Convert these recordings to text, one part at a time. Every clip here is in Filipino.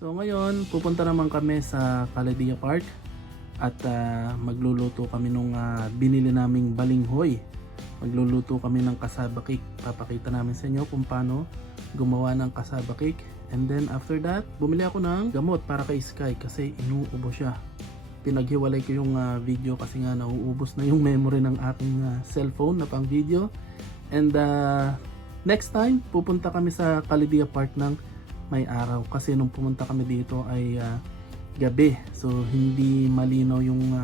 So ngayon, pupunta naman kami sa Caledia Park at magluluto kami nung binili naming balinghoy. Magluluto kami ng cassava cake. Papakita namin sa inyo kung paano gumawa ng cassava cake. And then after that, bumili ako ng gamot para kay Sky kasi inuubo siya. Pinaghiwalay ko yung video kasi nga nauubos na yung memory ng aking cellphone na pang video. And next time, pupunta kami sa Caledia Park ng may araw kasi nung pumunta kami dito ay gabi, so hindi malinaw yung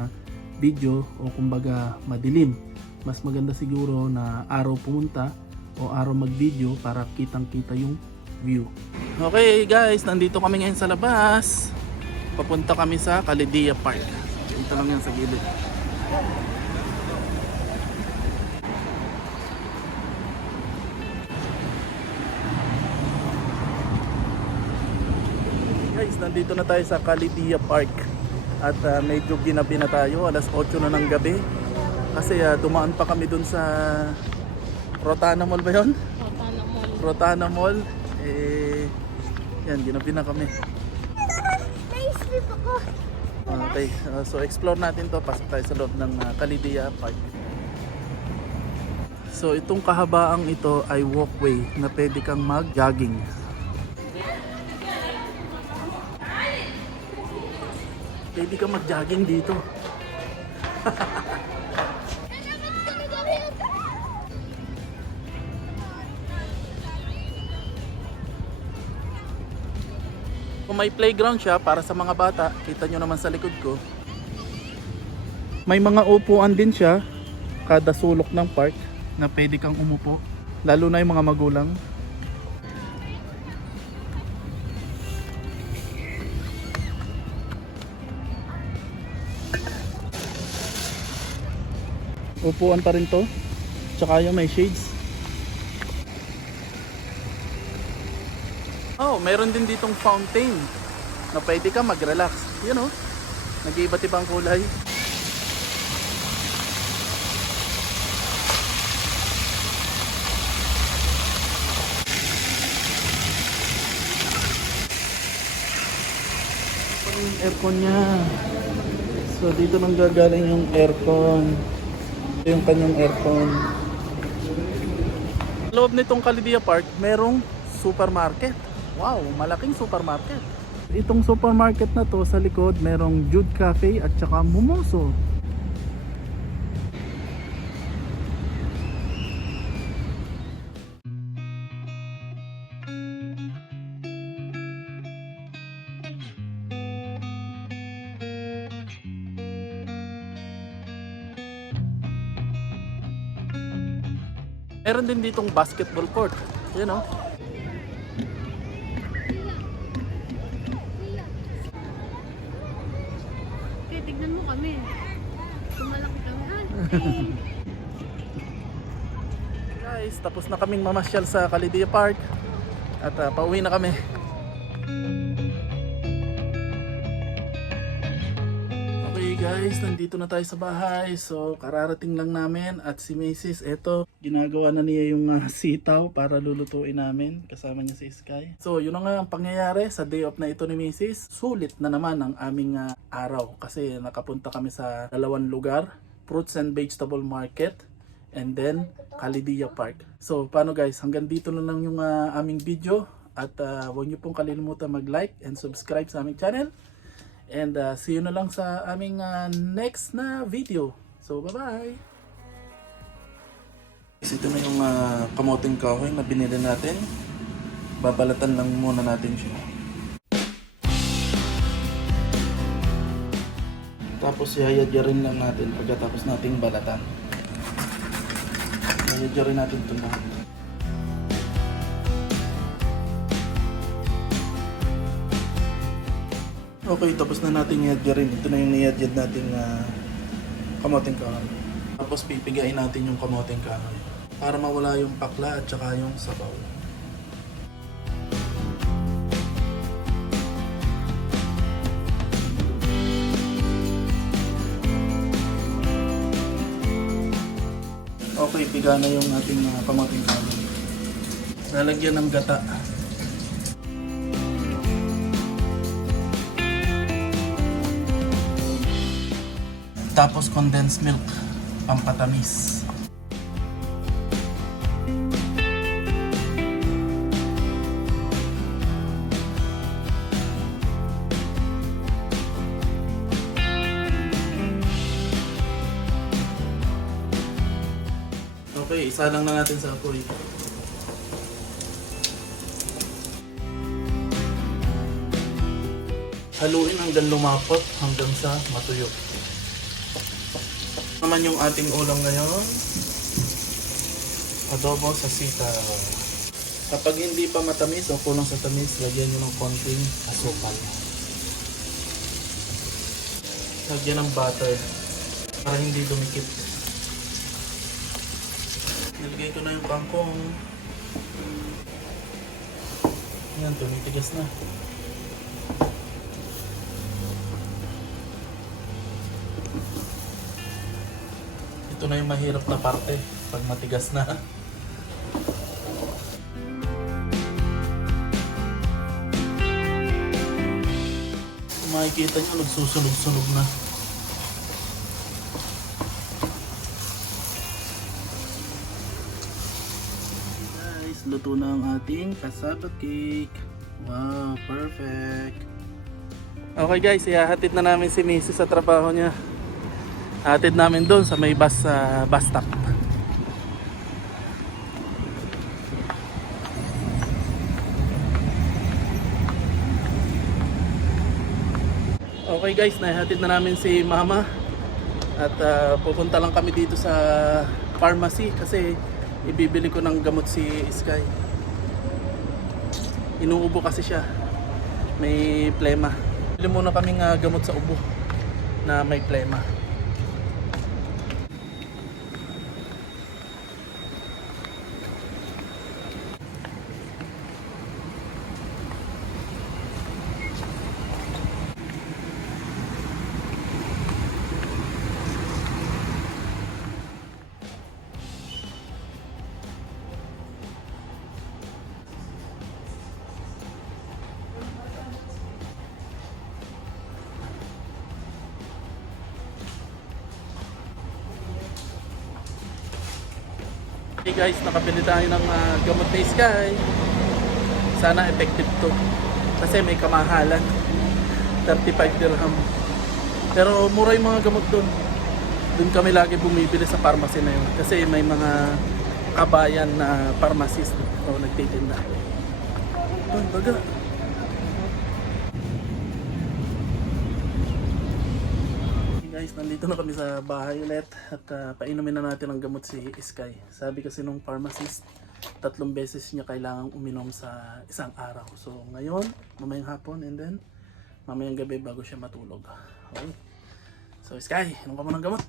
video o kumbaga madilim. Mas maganda siguro na araw pumunta o araw mag video para kitang kita yung view. Okay guys, nandito kami ngayon sa labas, papunta kami sa Caledia Park. Dito lang yan sa gilid. Guys, nandito na tayo sa Caledia Park at medyo ginabi na tayo, alas 8 na ng gabi kasi dumaan pa kami dun sa Rotana Mall ba yun? Rotana Mall. Rotana Mall. Yan, ginabi na kami. Naisip ako. Okay, so explore natin to, pasok tayo sa loob ng Caledia Park. So itong kahabaang ito ay walkway na pwede kang mag-jogging. Pwede ka mag-jogging dito. Kung may playground siya para sa mga bata, kita nyo naman sa likod ko. May mga upuan din siya kada sulok ng park na pwede kang umupo. Lalo na yung mga magulang. Upuan pa rin to. Tsaka yung may shades. Oh, meron din ditong fountain na pwede ka mag-relax. You know, nag-iiba't ibang kulay. Yung aircon niya. So dito nang gagaling yung aircon. Yung kanyang aircon. Sa loob nitong Caledia Park, merong supermarket. Wow, malaking supermarket. Itong supermarket na to sa likod, merong Jude Cafe at saka Momoso. Meron din ditong basketball court. Yan o. Okay, tignan mo kami. Tumalaki kami. Guys, tapos na kaming mamasyal sa Caledia Park. At pauwi na kami. Okay guys, nandito na tayo sa bahay. So kararating lang namin at si Mrs. eto, ginagawa na niya yung sitaw para lulutuin namin. Kasama niya si Sky. So yun na nga ang pangyayari sa day off na ito ni Mrs. Sulit na naman ang aming araw kasi nakapunta kami sa dalawang lugar, Fruits and Vegetable Market and then Caledia Park. So paano guys, hanggang dito na lang yung aming video at huwag niyo pong kalimutan mag-like and subscribe sa aming channel. And see you na lang sa aming next na video. So bye-bye! Ito na yung kamoting kahoy na binili natin. Babalatan lang muna natin siya. Tapos ihayadyarin lang natin pagkatapos nating balatan. Ihayadyarin natin ito lahat. Okay, tapos na natin i-adyarin. Ito na yung i-adyad natin kamoting kahoy. Tapos pipigain natin yung kamoting kahoy para mawala yung pakla at saka yung sabaw. Okay, piga na yung ating kamoting kahoy. Lalagyan ng gata. Tapos condensed milk, pampatamis. Okay, isa lang na natin sa apoy. Haluin hanggang lumapot, hanggang sa matuyo. Naman yung ating ulam ngayon. Adobo sa sitaw. Kapag hindi pa matamis o kulang sa tamis, lagyan nyo ng konting asukal. Lagyan ng butter para hindi dumikit. Nilagay ko na yung kangkong. Yan, tumitigas na. Ito na yung mahirap na parte pag matigas na. Kung makikita nyo, nagsusunog-sunog na. Guys, luto na ang ating cassava cake. Wow, perfect. Okay guys, ihahatid na namin si Mrs. sa trabaho niya. Hatid namin doon sa may bus stop. Okay guys, nahatid na namin si Mama. At pupunta lang kami dito sa pharmacy kasi ibibili ko ng gamot si Sky. Inuubo kasi siya. May plema. Bili muna kaming gamot sa ubo na may plema. Okay guys, nakabili tayo ng gamot ni Sky. Sana effective to. Kasi may kamahalan. 35 dirham. Pero mura yung mga gamot doon. Doon kami lagi bumibili sa pharmacy na yun. Kasi may mga kabayan na pharmacist o nagtitinda. Ay, baga. Guys, nandito na kami sa bahay ulit at painumin na natin ang gamot si Sky. Sabi kasi nung pharmacist, 3 beses niya kailangang uminom sa isang araw. So ngayon, mamayang hapon and then mamayang gabi bago siya matulog. Okay? So Sky, inom ka mo ng gamot.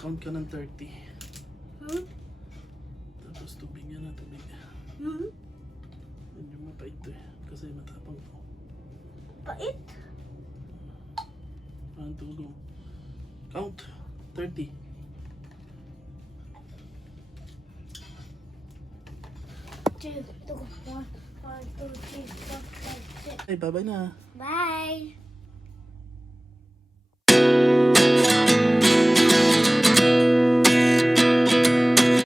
Count ka ng 30. Tapos tubig yan na tubig. Medyo mapait to eh. Kasi matapang to. Pait? Ang tulong. Count. 30. Ay, bye-bye na. Bye!